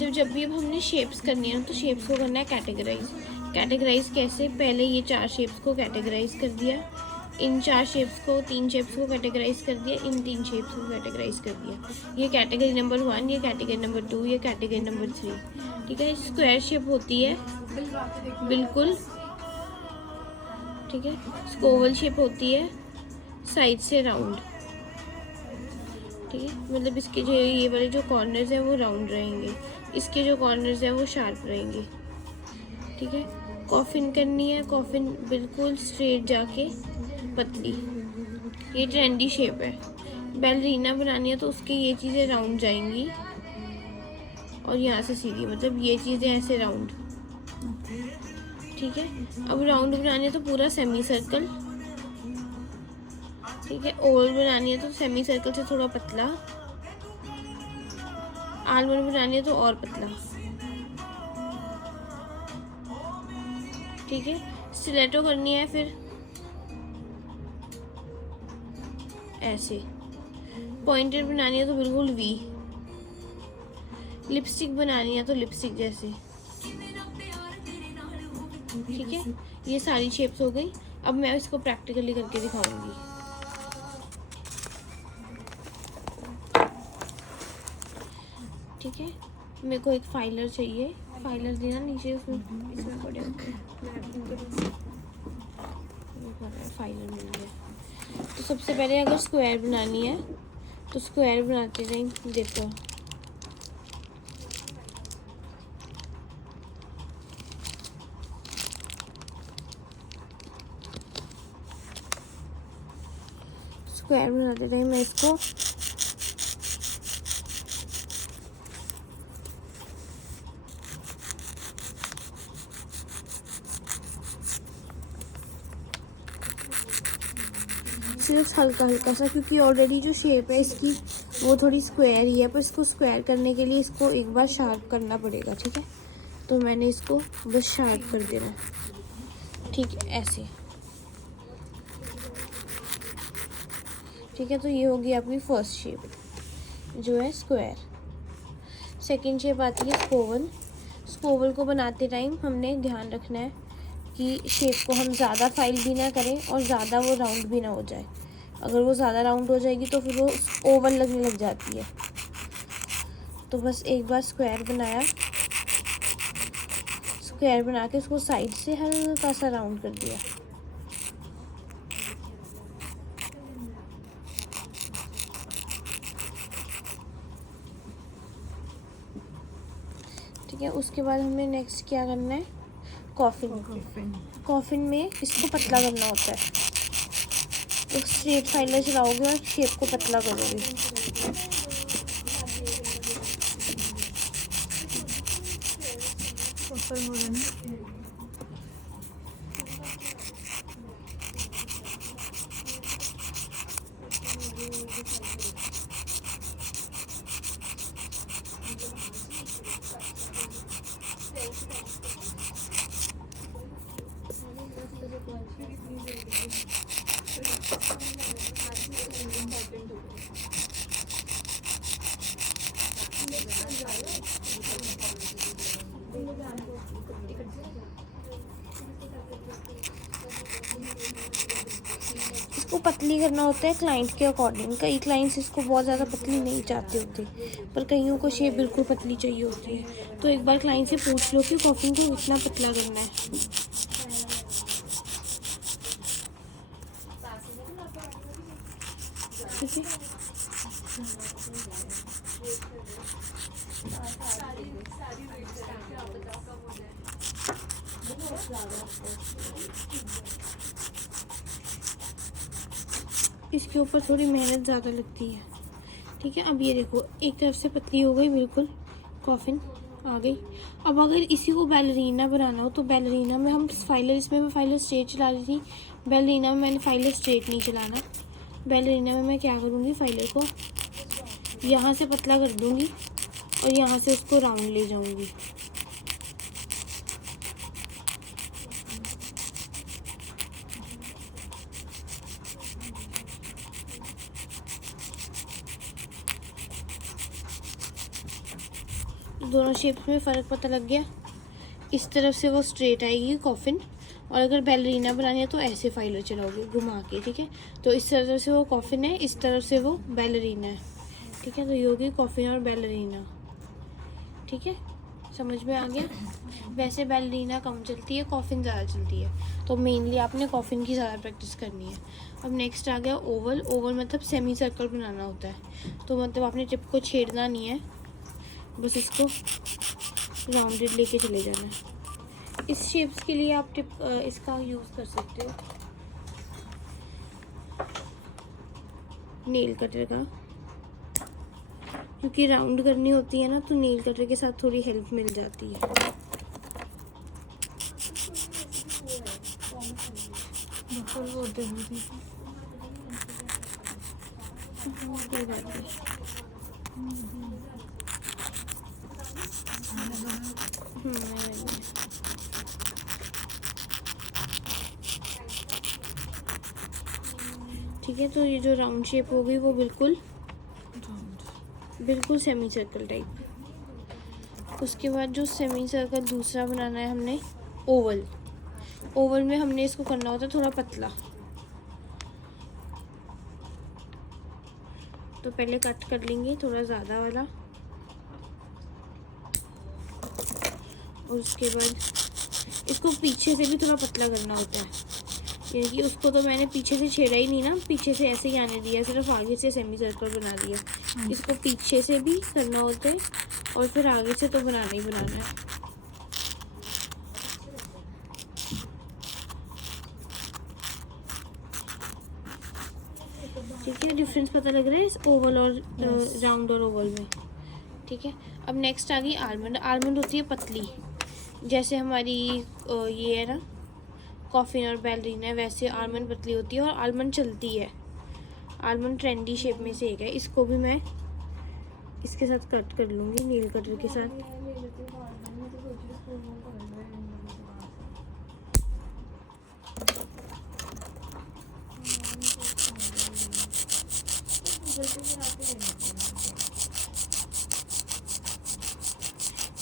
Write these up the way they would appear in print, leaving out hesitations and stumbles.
जब भी अब हमने शेप्स करनी है ना, तो शेप्स को करना है कैटेगराइज। कैटेगराइज कैसे? पहले ये 4 शेप्स को कैटेगराइज कर दिया, इन 4 शेप्स को, 3 शेप्स को कैटेगराइज कर दिया, इन 3 शेप्स को कैटेगराइज कर दिया। ये कैटेगरी नंबर 1, ये कैटेगरी नंबर 2, ये कैटेगरी नंबर 3। ठीक है। स्क्वायर शेप होती है बिल्कुल, ठीक है। स्कोवल शेप होती है साइड से राउंड, ठीक है। मतलब इसके जो ये वाले जो कॉर्नर्स हैं वो राउंड रहेंगे, इसके जो कॉर्नर्स हैं वो शार्प रहेंगे, ठीक है। कॉफिन करनी है, कॉफिन बिल्कुल स्ट्रेट जाके पतली, ये ट्रेंडी शेप है। बैलरीना बनानी है तो उसकी ये चीज़ें राउंड जाएंगी और यहाँ से सीधी, मतलब ये चीज़ें ऐसे राउंड, ठीक है। अब राउंड बनानी है तो पूरा सेमी सर्कल, ठीक है। ओवल बनानी है तो सेमी सर्कल से थोड़ा पतला, आलमंड बनानी है तो और पतला, ठीक है। स्टिलेटो करनी है फिर ऐसे, पॉइंटेड बनानी है तो बिल्कुल वी, लिपस्टिक बनानी है तो लिपस्टिक जैसे, ठीक है। ये सारी शेप्स हो गई। अब मैं इसको प्रैक्टिकली करके दिखाऊंगी। ठीक है, मेरे को एक फाइलर चाहिए, फाइलर देना नीचे उसमें, इसमें पड़े फाइलर मिल गया। तो सबसे पहले अगर स्क्वायर बनानी है तो स्क्वायर बनाते जाएं। देखो स्क्वायर बनाते टाइम मैं इसको सिर्फ हल्का हल्का सा, क्योंकि ऑलरेडी जो शेप है इसकी वो थोड़ी स्क्वायर ही है, पर इसको स्क्वायर करने के लिए इसको एक बार शार्प करना पड़ेगा, ठीक है। तो मैंने इसको बस शार्प कर देना, ठीक है, ऐसे, ठीक है। तो ये होगी अपनी फर्स्ट शेप जो है स्क्वायर। सेकंड शेप आती है स्कोवल। स्कोवल को बनाते टाइम हमने ध्यान रखना है कि शेप को हम ज़्यादा फाइल भी ना करें और ज़्यादा वो राउंड भी ना हो जाए। अगर वो ज़्यादा राउंड हो जाएगी तो फिर वो ओवल लगने लग जाती है। तो बस एक बार स्क्वायर बनाया, स्क्वायर बना के उसको साइड से हल्का सा राउंड कर दिया, ठीक है। उसके बाद हमें नेक्स्ट क्या करना है, कॉफिन। कॉफिन में इसको पतला करना होता है। एक स्ट्रेट फाइलर चलाओगे और शेप को पतला करोगे। इसको पतली करना होता है क्लाइंट के अकॉर्डिंग। कई क्लाइंट्स इसको बहुत ज़्यादा पतली नहीं चाहते होते, पर कईयों को शेप बिल्कुल पतली चाहिए होती है। तो एक बार क्लाइंट से पूछ लो कि कॉफिन को कितना पतला करना है। ठीक है, इसके ऊपर थोड़ी मेहनत ज़्यादा लगती है, ठीक है। अब ये देखो एक तरफ से पतली हो गई बिल्कुल, कॉफिन आ गई। अब अगर इसी को बैलरीना बनाना हो तो बैलरीना में हम फाइलर, इसमें मैं फाइलर स्ट्रेट चला रही थी, बैलरीना में मैंने फाइलर स्ट्रेट नहीं चलाना। बैलरीना में मैं क्या करूँगी, फाइलर को यहाँ से पतला कर दूँगी और यहाँ से उसको राउंड ले जाऊँगी। दोनों शेप्स में फ़र्क पता लग गया। इस तरफ से वो स्ट्रेट आएगी कॉफ़िन, और अगर बैलरीना बनानी है तो ऐसे फाइलर चलाओगे घुमा के, ठीक है। तो इस तरफ से वो कॉफ़िन है, इस तरफ से वो बैलरीना है, ठीक है। तो ये होगी कॉफ़िन और बैलरीना, ठीक है, समझ में आ गया। वैसे बैलरीना कम चलती है, कॉफ़िन ज़्यादा चलती है, तो मेनली आपने कॉफ़िन की ज़्यादा प्रैक्टिस करनी है। अब नेक्स्ट आ गया ओवल। ओवल मतलब सेमी सर्कल बनाना होता है, तो मतलब आपने टिप को छेड़ना नहीं है, बस इसको राउंडेड लेके चले जाना है। इस शेप्स के लिए आप टिप इसका यूज़ कर सकते हो, नेल कटर का, क्योंकि राउंड करनी होती है ना, तो नेल कटर के साथ थोड़ी हेल्प मिल जाती है। ठीक है, तो ये जो राउंड शेप हो गई वो बिल्कुल सेमी सर्कल टाइप। उसके बाद जो सेमी सर्कल दूसरा बनाना है हमने, ओवल। ओवल में हमने इसको करना होता है थोड़ा पतला, तो पहले कट कर लेंगे थोड़ा ज़्यादा वाला, और उसके बाद इसको पीछे से भी थोड़ा पतला करना होता है, यानी कि उसको तो मैंने पीछे से छेड़ा ही नहीं ना, पीछे से ऐसे ही आने दिया, सिर्फ आगे से सेमी सर्कल बना दिया। इसको पीछे से भी करना होता है और फिर आगे से तो बनाना ही बनाना है। ठीक है, डिफरेंस पता लग रहा है इस ओवल और राउंड और ओवल में, ठीक है। अब नेक्स्ट आ गई आलमंड। आलमंड होती है पतली, जैसे हमारी ये है ना कॉफ़िन और बैलरीना है, वैसे आलमंड पतली होती है और आलमंड चलती है। आलमंड ट्रेंडी शेप में से एक है, इसको भी मैं इसके साथ कट कर लूँगी नेल कटर के साथ।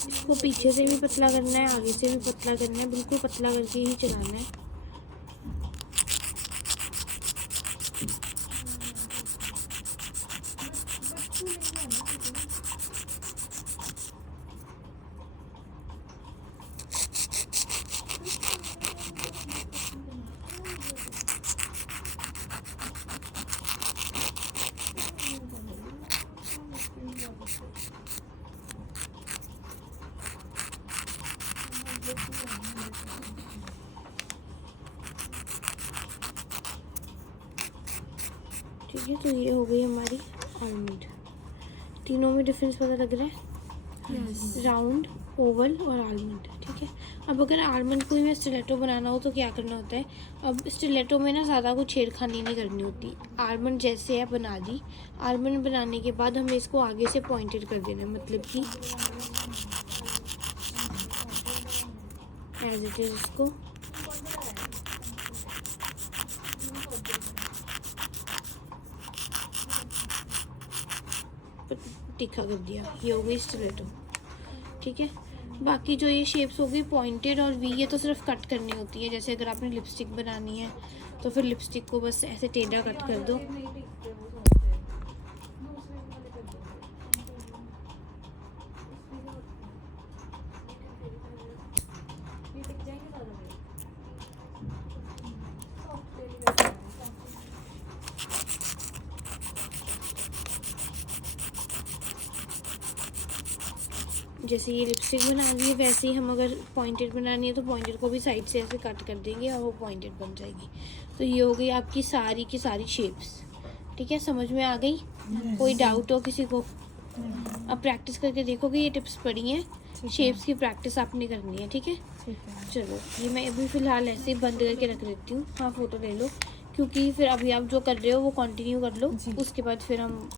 इसको पीछे से भी पतला करना है, आगे से भी पतला करना है, बिल्कुल पतला करके ही चलाना है। ठीक है, तो ये हो गई हमारी आलमंड। तीनों में डिफरेंस पता लग रहा है, राउंड, ओवल और आलमंड, ठीक है। अब अगर आलमंड को ही में स्टिलेटो बनाना हो तो क्या करना होता है, अब स्टिलेटो में ना ज़्यादा कुछ छेड़खानी नहीं करनी होती। आलमंड जैसे है बना दी, आलमंड बनाने के बाद हमें इसको आगे से पॉइंटेड कर देना है, मतलब कि एज इट इज इसको तीखा कर दिया, ये हो गई स्टिलेटो, ठीक है। बाकी जो ये शेप्स हो गई पॉइंटेड और वी, ये तो सिर्फ कट करनी होती है। जैसे अगर आपने लिपस्टिक बनानी है तो फिर लिपस्टिक को बस ऐसे टेढ़ा कट कर दो, जैसे ये लिपस्टिक बना दी है वैसे ही हम अगर पॉइंटेड बनानी है तो पॉइंटेड को भी साइड से ऐसे कट कर देंगे और वो पॉइंटेड बन जाएगी। तो ये हो गई आपकी सारी की सारी शेप्स, ठीक है, समझ में आ गई? कोई डाउट हो किसी को? अब प्रैक्टिस करके देखोगे, ये टिप्स पड़ी हैं, शेप्स की प्रैक्टिस आपने करनी है, ठीक है। चलो ये मैं अभी फ़िलहाल ऐसे ही बंद करके रख देती हूँ। हाँ, फ़ोटो ले लो, क्योंकि फिर अभी आप जो कर रहे हो वो कंटिन्यू कर लो, उसके बाद फिर हम